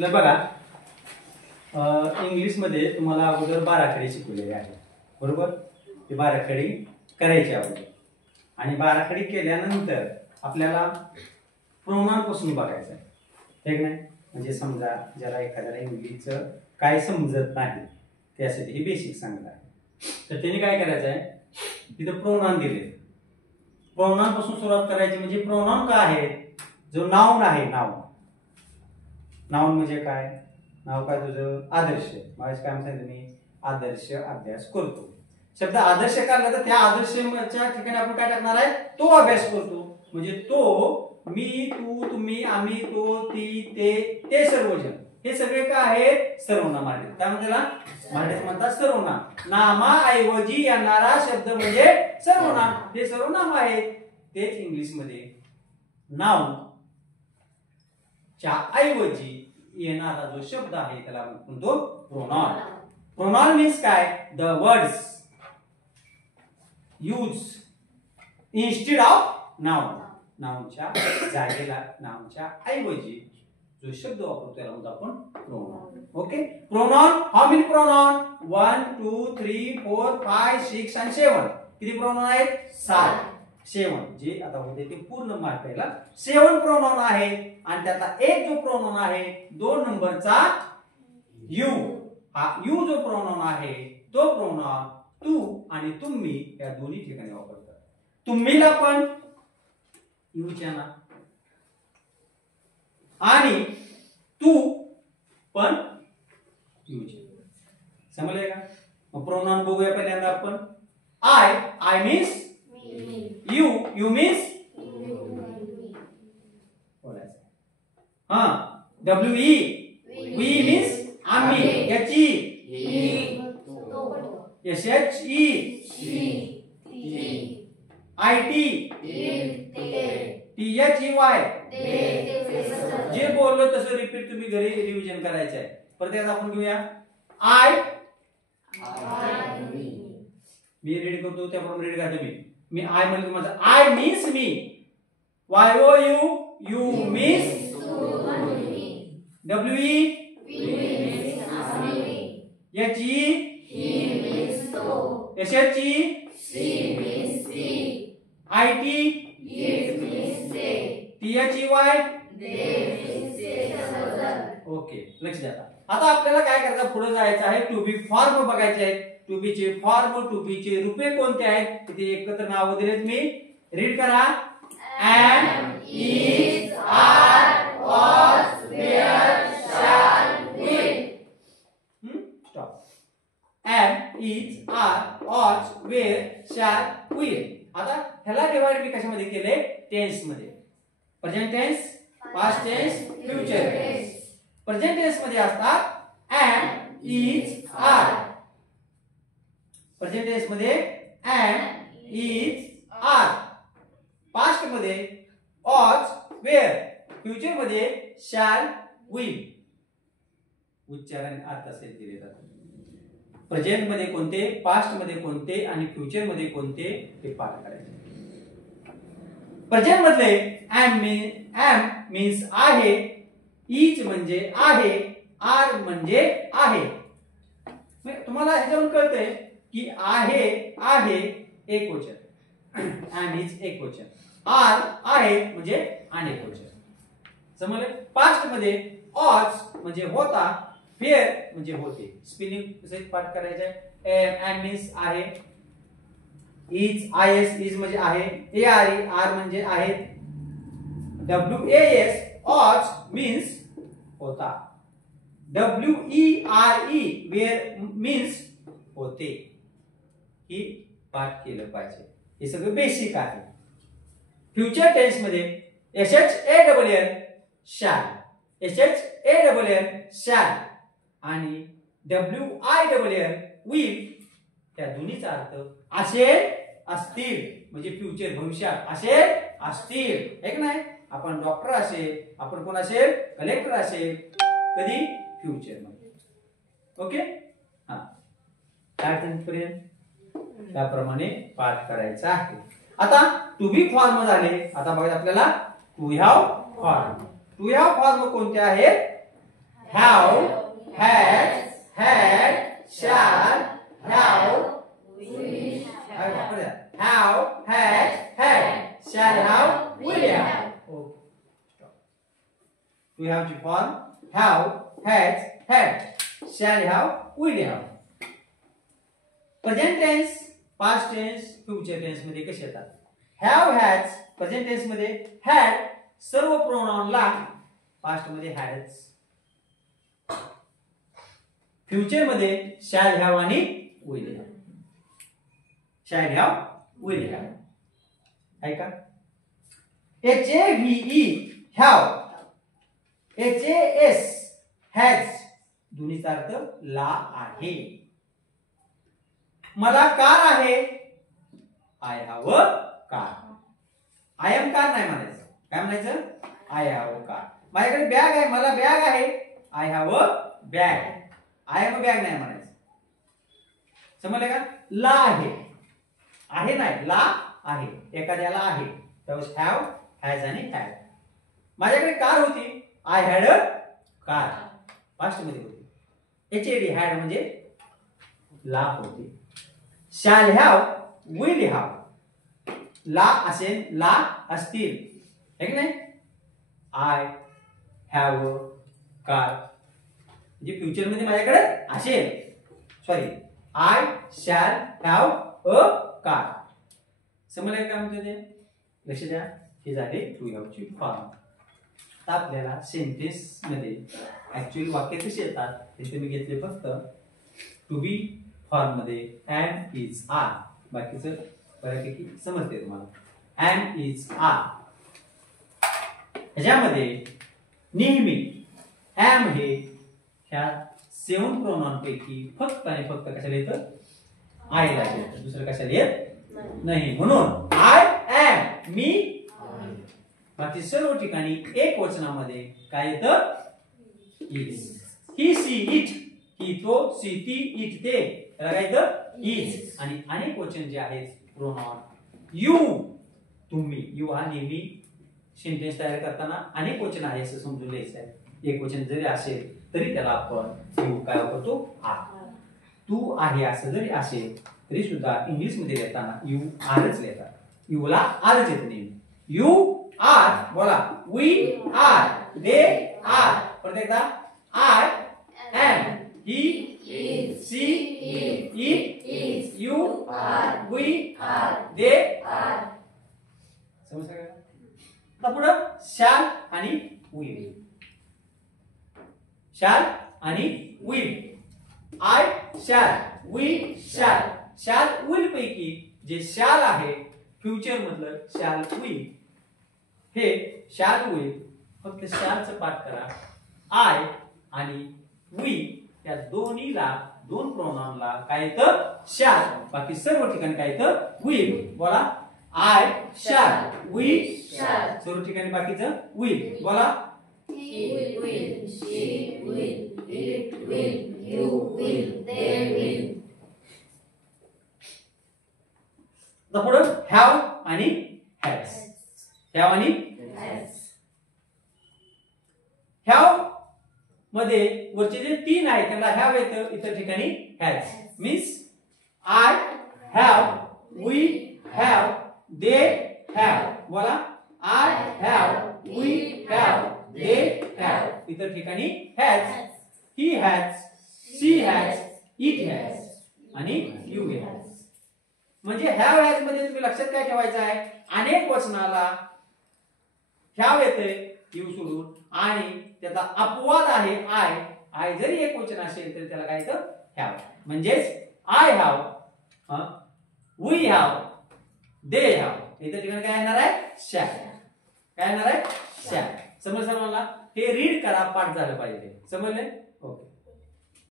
बघा इंग्लिश मध्ये तुम्हाला अगोदर बाराखडी शिकवलेली आहे, बरोबर? ते बाराखडी करायची अगोदर, आणि बाराखडी केल्यानंतर आपल्याला प्रोनाउन पासून बघायचं आहे, ठीक नाही? म्हणजे समजा ज्याला एखाद्याला इंग्लिशचं काय समजत नाही त्यासाठी हे बेसिक सांगत आहे, तर त्याने काय करायचं आहे, तिथं प्रोनाउन दिले, प्रोनाउन पासून सुरुवात करायची. म्हणजे प्रोनाउन काय आहे? जो नाउन आहे, नाउन. नाउन म्हणजे काय? नाव काय तुझं? आदर्श. माझं काय सांगितलं मी? आदर्श अभ्यास करतो. शब्द आदर्श काढला तर त्या आदर्शच्या ठिकाणी आपण काय टाकणार आहे? तो अभ्यास करतो. म्हणजे तो, मी, तू, तुम्ही, आम्ही, तो, ती, ते सर्वजण, हे सगळे काय आहेत? सर्वनाम आहेत. त्यामुळे त्याला मराठीत म्हणतात सर्वनाम. नामाऐवजी येणारा शब्द म्हणजे सर्वनाम. हे सर्वनाम आहेत. तेच इंग्लिश मध्ये नाउन च्या ऐवजी येणारा जो शब्द आहे त्याला आपण म्हणतो प्रोनाउन. प्रोनाउन मीन्स काय? The words use instead of noun. नाउनच्या जागेला, नाउनच्या ऐवजी जो शब्द वापरतो त्याला म्हणतो आपण pronoun. Okay. Pronoun, how many pronoun? 1 2 3 4 5 6 आणि 7. किती प्रोनाउन आहेत? 7. 7 जे आता होते ते पूर्ण मार्कायला 7 प्रोनाउन आहे. आणि त्यातला एक जो प्रोनाउन आहे 2 नंबरचा यू, हा यू जो प्रोनाउन आहे तो प्रोनाउन तू आणि तुम्ही या दोन्ही ठिकाणी वापरतात. तुम्हीला पण यूच्या ना, आणि तू पण यूचे. समजले का? मग प्रोनाउन बघूया पहिल्यांदा आपण. I means you means WE, we means आम्ही, याची, SHE, IT, THEY. जे बोललो तसं रिपीट तुम्ही घरी रिव्हिजन करायचं आहे. परत एकदा आपण घेऊया. मी रीड करतो त्याप्रमाणे रीड करा तुम्ही. मी आय म्हणजे माझं I means me. YOU, you means WE, HE, SHE, IT, THEY. Okay, लक्ष द्या. आता आपल्याला काय करायचं? पुढे जायचं आहे. टू बी फॉर्म बघायचे आहेत. टू बी चे फॉर्म, टू बी चे रूपे कोणते आहेत? तिथे एकत्र नाव दिलेत. मी रीड करा. am, is, are, was, were, shall, will. Stop. am, is, are, was, were, shall, will. आता ह्याला डिवाइड मी कशामध्ये केले? टेन्स मध्ये. Present tense, past tense, future tense. Present tense मध्ये असतात am, is, are. Present tense मध्ये am, is, are. Past मध्ये was, were. Future मध्ये shall, will. उच्चारण अर्थ असेल दिले जातात. प्रेझेंट मध्ये कोणते, पास्ट मध्ये कोणते आणि फ्युचर मध्ये कोणते ते पाठ करायचे. प्रेझेंट मधले am मीन्स आहे, इज म्हणजे आहे, आर म्हणजे आहे. तुम्हाला ह्याच्यावरून कळतंय की आहे एकवचन, am इज एकवचन, आर आहे म्हणजे अनेकवचन. समजले? पास्ट मध्ये was म्हणजे होता, were म्हणजे होते. स्पेलिंग कसं पाठ करायचं आहे? am मीन्स आहे, is म्हणजे आहे, आर म्हणजे आहे, was मीन्स होता, were मीन्स होते. ही पाठ केलं पाहिजे. हे सगळं बेसिक आहे. फ्युचर टेन्स मध्ये SHALL, shall आणि WILL, will. त्या दोन्हीचा अर्थ असेल, असतील. म्हणजे फ्युचर, भविष्यात असेल, असतील. एक नाही, आपण डॉक्टर असेल, आपण कोण असेल, कलेक्टर असेल, कधी? फ्युचर मध्ये. ओके. हा, त्याप्रमाणे पाठ करायचा आहे. आता टू बी फॉर्म झाले. आता बघा आपल्याला to have form. To have form कोणते आहेत? have, has, had, shall, have, have, has, had, shall have, will have. Okay. Stop. We have to form have, has, had, shall have, will have. Present tense, past tense, future tense मध्ये कसे येतात? Have, has, present tense मध्ये had, सर्व pronoun ला, past मध्ये हॅडच. Future मध्ये shall have आणि will have. shall have, will have. आहे का? HAVE have, HAS has, दोन्हीचा अर्थ ला आहे. मला कार आहे, I have a car. I am car नाही म्हणायचं. काय म्हणायचं? I have a car. माझ्याकडे बॅग आहे, मला बॅग आहे, I have a bag. I have a bag नाही म्हणायचं. समजलं का? ला आहे नाही, ला आहे. एखाद्याला आहे त्यावेळेस हॅव, हॅज आणि हॅड. माझ्याकडे कार होती, I had a car. Past मध्ये होती. HAD हॅड म्हणजे ला होती. Shall have, will have. ला असेल, ला असतील, है की नाही? आय हॅव अ कार म्हणजे फ्युचर मध्ये माझ्याकडे असेल. Sorry, I shall have a car. समजलं का म्हणते ते? लक्ष द्या. हे झाले टू हॅव ची फॉर्म. आता आपल्याला सेंटेन्स मध्ये ऍक्च्युअल वाक्य कसे येतात ते तुम्ही घेतले फक्त टू बी फॉर्म मध्ये एम इज आर. बाकीचं बऱ्यापैकी समजते तुम्हाला. एम इज आर ह्याच्यामध्ये नेहमी एम हे ह्या 7 प्रोनाउन पैकी फक्त आणि फक्त कशाला येतं? आय ला येतं. दुसरं कशाला येत नाही. म्हणून आय एम, मी. बाकी सर्व ठिकाणी एक वचनामध्ये काय येतं? Is. He, she, it. He, तो, सी, ती, इट, ते. त्याला काय येतं? इज. आणि अनेक वचन जे आहेत प्रोनाउन यू, तुम्ही. यू हा नेहमी सेंटेन्स तयार करताना अनेक वचन आहे असं समजून घ्यायचं आहे. एक वचन जरी असेल तरी त्याला आपण यू काय वापरतो? आर. तू आहे असं जरी असेल तरी सुद्धा इंग्लिश मध्ये लिहिताना यू आरच लिहितात. यू ला आरच येत नेहमी. You are. बोला. We are. They are. परत एकदा. I am. He is. She is. It is. You are. We are. They are. समजलं का? आता पुढं शॅल आणि विल. शॅल आणि will. I shall, we shall. Shall will पैकी जे शॅल आहे फ्युचर मधलं शॅल विल, हे शॅल विल फक्त शॅलचं पाठ करा. आय आणि वी या दोन्हीला, दोन प्रोनाउनला काय येतं? शॅल. बाकी सर्व ठिकाणी काय येतं? विल. बोला. I shall, we shall. सर्व ठिकाणी बाकीचं विल. बोला. He will, she will, it will, you will, they will. आता पुढं हॅव आणि हॅज. हॅव आणि हॅव मध्ये वरचे जे 3 आहेत त्याला हॅव येतं, इतर ठिकाणी has. Means I have, we have, they have. बोला. I have, we have, they have. इतर ठिकाणी has. He has, she has, it has आणि यू हॅज. म्हणजे हॅव हॅज मध्ये तुम्ही लक्षात काय ठेवायचं आहे? अनेक वचनाला हॅव येते यू सोडून आणि त्याचा अपवाद आहे आय. आय जरी एक वचन असेल तरी त्याला काय येतं? हॅव. म्हणजेच I have, we have, they have. इतर ठिकाणी काय येणार आहे? शॅल. काय येणार आहे? शॅल. समजलं सर्वांना? हे रीड करा, पाठ झालं पाहिजे. समजले? ओके.